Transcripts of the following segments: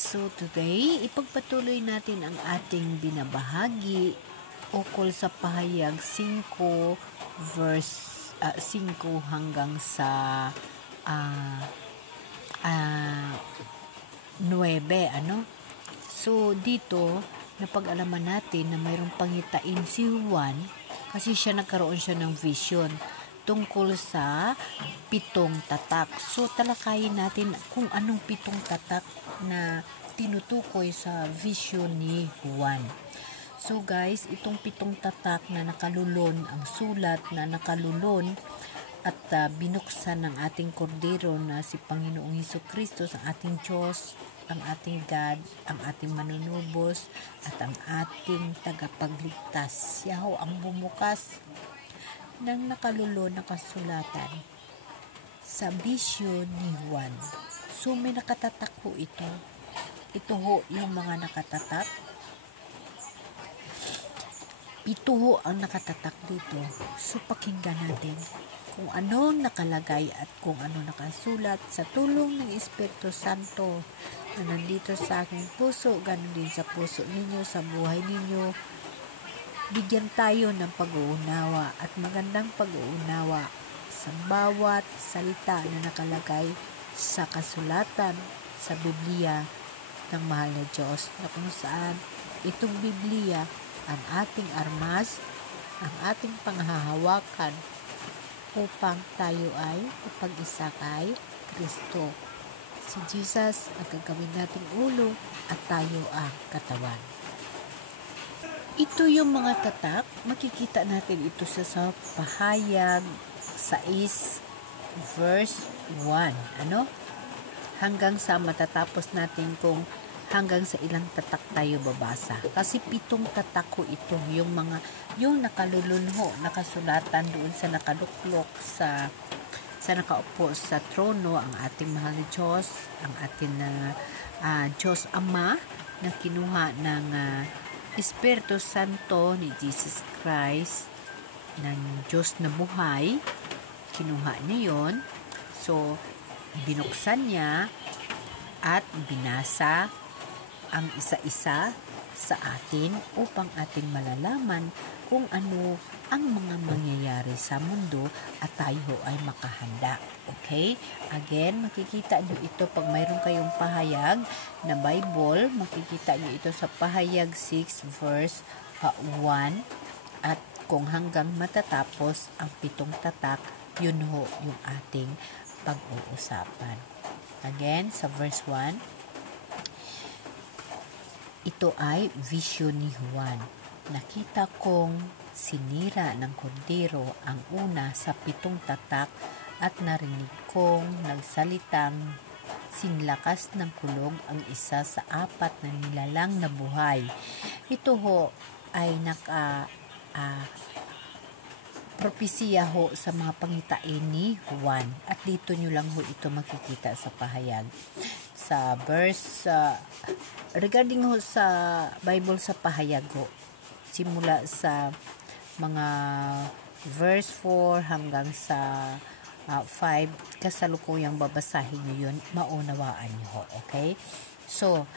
So today, ipagpatuloy natin ang ating binabahagi ukol sa pahayag 5 verse 5 hanggang sa 9, ano? So dito, napag-alaman natin na mayroong pangitain si Juan kasi nagkaroon siya ng vision tungkol sa 7 tatak. So talakayin natin kung anong 7 tatak na tinutukoy sa vision ni Juan. So guys, itong 7 tatak na nakalulon, ang sulat na nakalulon at binuksan ng ating kordero na si Panginoong Hesukristo, ang ating Diyos, ang ating God, ang ating manunubos at ang ating tagapagligtas. Siya ho ang bumukas ng nakalulon na kasulatan sa vision ni Juan. So may nakatatak ho ito. Ito ho yung mga nakatatak. 7 ho ang nakatatak dito. So pakinggan natin kung anong nakalagay at kung ano nakasulat sa tulong ng Espiritu Santo na nandito sa aking puso, ganun din sa puso ninyo, sa buhay ninyo. Bigyan tayo ng pag-uunawa at magandang pag-uunawa sa bawat salita na nakalagay sa kasulatan sa Biblia ng mahal na Diyos, na kung saan itong Biblia ang ating armas, ang ating panghahawakan upang tayo ay ipag-isa kay Kristo. Si Jesus ang gagawin nating ulo at tayo ang katawan. Ito yung mga tatak, makikita natin ito sa pahayag 6 verse 1, ano? Hanggang sa matatapos natin kung hanggang sa ilang tatak tayo babasa. Kasi 7 tatak ko ito, yung nakalulunho, nakasulatan doon sa nakaluklok sa nakaupo sa trono, ang ating mahal na Diyos, ang ating Diyos Ama na kinuha ng Espiritu Santo ni Jesus Christ, ng Diyos na buhay. Kinuha niya yun. So, binuksan niya at binasa ang isa-isa sa atin upang ating malalaman kung ano ang mga mangyayari sa mundo at tayo ay makahanda. Okay? Again, makikita nyo ito pag mayroon kayong pahayag na Bible, makikita nyo ito sa pahayag 6 verse 1 at kung hanggang matatapos ang 7 tatak, yun ho yung ating pag-uusapan. Again, sa verse 1, ito ay vision ni Juan. Nakita kong sinira ng kordero ang una sa 7 tatak at narinig kong nagsalitang sinlakas ng kulog ang isa sa 4 na nilalang na buhay. Ito ho ay propesiya ho sa mga pangitain ni Juan. At dito nyo lang ho ito makikita sa pahayag. Sa verse, regarding ho sa Bible sa pahayag ho, simula sa mga verse 4 hanggang sa 5, kasalukuyang babasahin nyo yun, maunawaan nyo ho. Okay? So,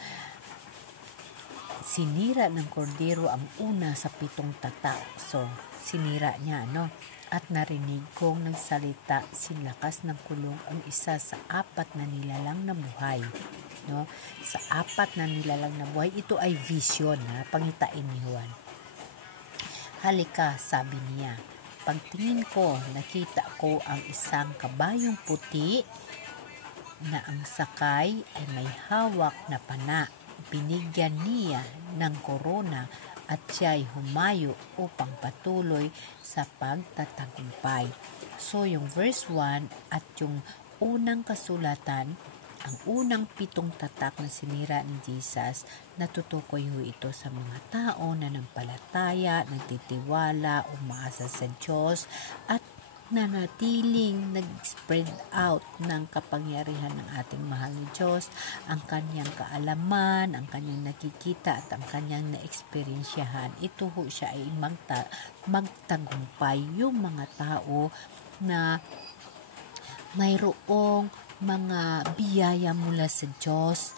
sinira ng kordero ang una sa 7 tatak. So, sinira niya, no? At narinig kong nagsalita, sinlakas ng kulog ang isa sa 4 na nilalang na buhay. No? Sa 4 na nilalang na buhay, ito ay vision, pangitain ni Juan. Halika, sabi niya. Pagtingin ko, nakita ko ang isang kabayong puti na ang sakay ay may hawak na pana. Binigyan niya ng korona at siya'y humayo upang patuloy sa pagtatagumpay. So, yung verse 1 at yung unang kasulatan, ang unang 7 tatak na sinira ni Jesus, natutukoy ho ito sa mga tao na nanampalataya, nagtitiwala, umaasa sa Diyos, at nanatiling nag-spread out ng kapangyarihan ng ating mahal na Diyos, ang kanyang kaalaman, ang kanyang nakikita at ang kanyang na-experiensyahan. Ito ho siya ay magtagumpay, yung mga tao na mayroong mga biyaya mula sa Diyos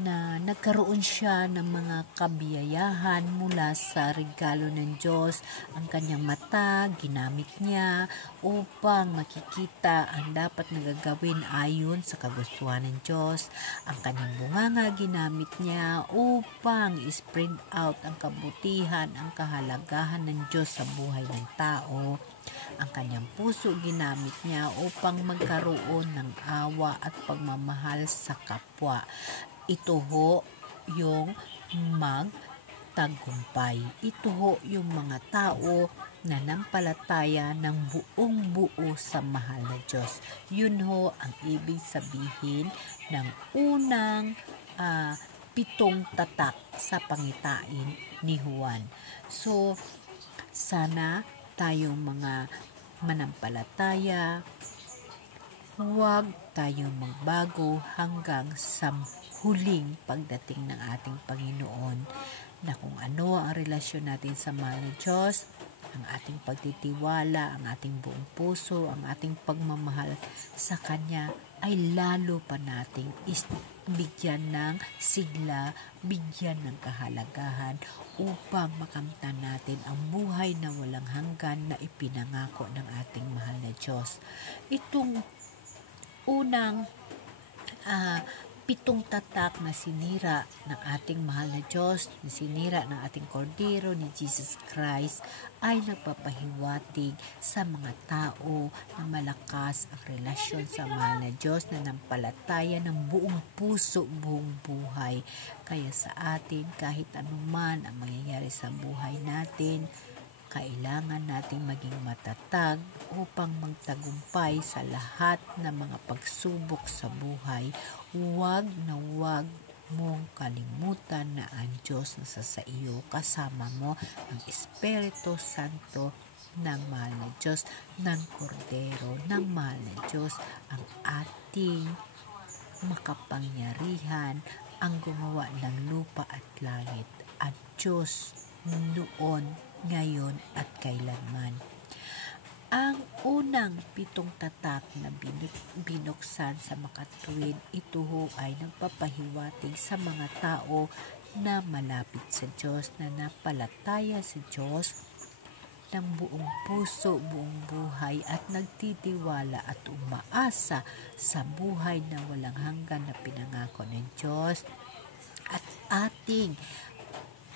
na nagkaroon siya ng mga kabiyayahan mula sa regalo ng Diyos. Ang kanyang mata, ginamit niya upang makikita ang dapat na gagawin ayon sa kagustuhan ng Diyos. Ang kanyang bunganga, ginamit niya upang i-spread out ang kabutihan, ang kahalagahan ng Diyos sa buhay ng tao. Ang kanyang puso, ginamit niya upang magkaroon ng awa at pagmamahal sa kapwa. Ito ho yung magtagumpay. Ito ho yung mga tao na nampalataya ng buong buo sa mahal na Diyos. Yun ho ang ibig sabihin ng unang 7 tatak sa pangitain ni Juan. So, sana tayong mga manampalataya, huwag tayong magbago hanggang sa huling pagdating ng ating Panginoon, na kung ano ang relasyon natin sa mahal na Diyos, ang ating pagtitiwala, ang ating buong puso, ang ating pagmamahal sa Kanya ay lalo pa nating bigyan ng sigla, bigyan ng kahalagahan upang makamtan natin ang buhay na walang hanggan na ipinangako ng ating mahal na Diyos. Itong unang 7 tatak na sinira ng ating mahal na Diyos, na sinira ng ating Kordero ni Jesus Christ, ay nagpapahiwatig sa mga tao na malakas ang relasyon sa mahal na Diyos, na nampalataya ng buong puso, buong buhay. Kaya sa atin, kahit anuman ang mangyayari sa buhay natin, kailangan nating maging matatag upang magtagumpay sa lahat ng mga pagsubok sa buhay. Huwag na huwag mong kalimutan na ang Diyos nasa sa iyo. Kasama mo ang Espiritu Santo ng mahal na Diyos, ng Kordero ng mahal na Diyos, ang ating makapangyarihan, ang gumawa ng lupa at langit, at Diyos noon, ngayon at kailanman. Ang unang 7 tatak na binuksan sa makatuwid, ito ho ay nagpapahiwatig sa mga tao na malapit sa Diyos, na napalataya sa Diyos ng buong puso, buong buhay, at nagtitiwala at umaasa sa buhay na walang hanggan na pinangako ng Diyos, at ating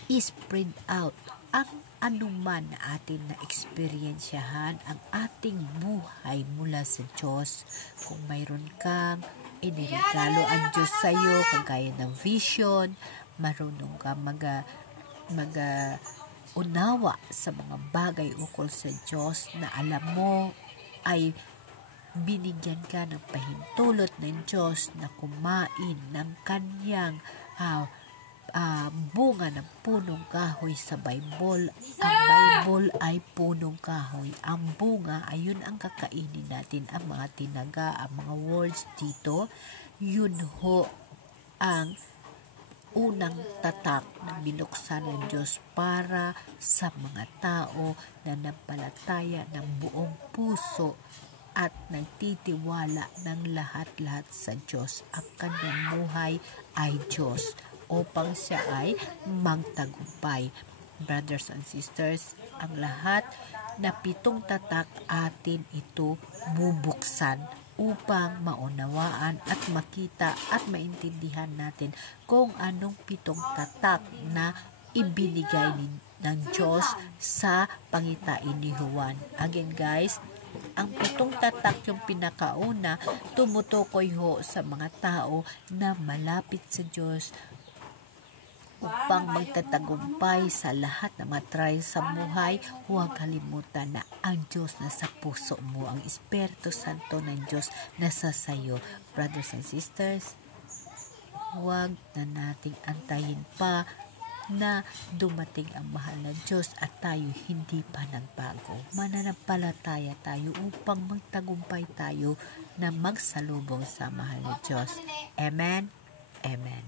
i-spread out ang anuman na atin na eksperyensyahan ang ating buhay mula sa Diyos. Kung mayroon kang iniregalo ang Diyos sa iyo, kagaya ng vision, marunong ka unawa sa mga bagay ukol sa Diyos na alam mo ay binigyan ka ng pahintulot ng Diyos na kumain ng kanyang bunga ng punong kahoy sa Bible. Ang Bible ay punong kahoy. Ang bunga ay yun ang kakainin natin, ang mga tinaga, ang mga words dito. Yun ho ang unang tatak na binuksan ng Diyos para sa mga tao na nampalataya ng buong puso at nagtitiwala ng lahat-lahat sa Diyos. Ang kanyang buhay ay Diyos, upang siya ay magtagumpay. Brothers and sisters, ang lahat na 7 tatak atin ito bubuksan upang maunawaan at makita at maintindihan natin kung anong 7 tatak na ibinigay ng Diyos sa pangitain ni Juan. Again guys, ang 7 tatak yung pinakauna, tumutukoy ho sa mga tao na malapit sa Diyos upang magtatagumpay sa lahat ng mga trials sa buhay. Huwag kalimutan na ang Diyos nasa puso mo, ang Espiritu Santo ng Diyos nasa sayo. Brothers and sisters, huwag na nating antayin pa na dumating ang mahal na Diyos at tayo hindi pa nagbago. Mananampalataya tayo upang magtagumpay tayo na magsalubong sa mahal na Diyos. Amen? Amen.